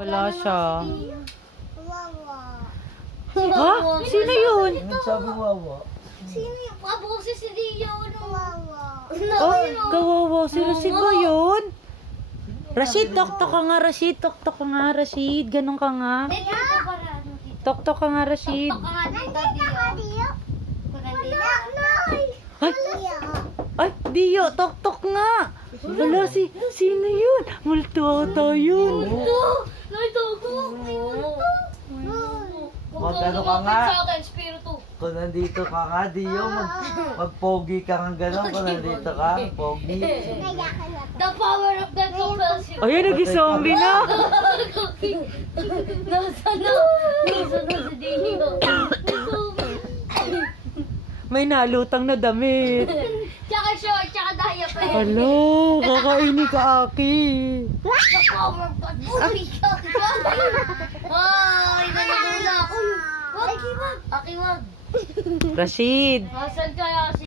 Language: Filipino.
Wala siya. Wawa. Ha? Sino yun? Nagsabi wawa. Sino yung kaboses si Dio? Wawa. Oh, kawawa. Si Rashid ba yun? Rashid, tok-tok ka nga, Rashid. Tok-tok ka nga, Rashid. Ganun ka nga. Dito para ano dito. Tok-tok ka nga, Rashid. Tok ka nga dito, Dio. Nandito. Ay, ay, Dio, tok-tok nga. Wala, sino yun? Multo ata yun. Nandito ko. Mag-ano ka nga? Sa akin, spiritu. Kung nandito ka nga, Dio, mag-pogi ka nga gano'n. Kung nandito ka, pogi. The power of God compels you. Ayun, nag-zombie na. Nasa na si Dio. May nalutang na damit. Tsaka short, tsaka diaper. Hello, kakaini ka, Aki. The power of God. Uy, ay, nanulak. Wag, wag. Aki, wag. Rashid. Nasaan kaya si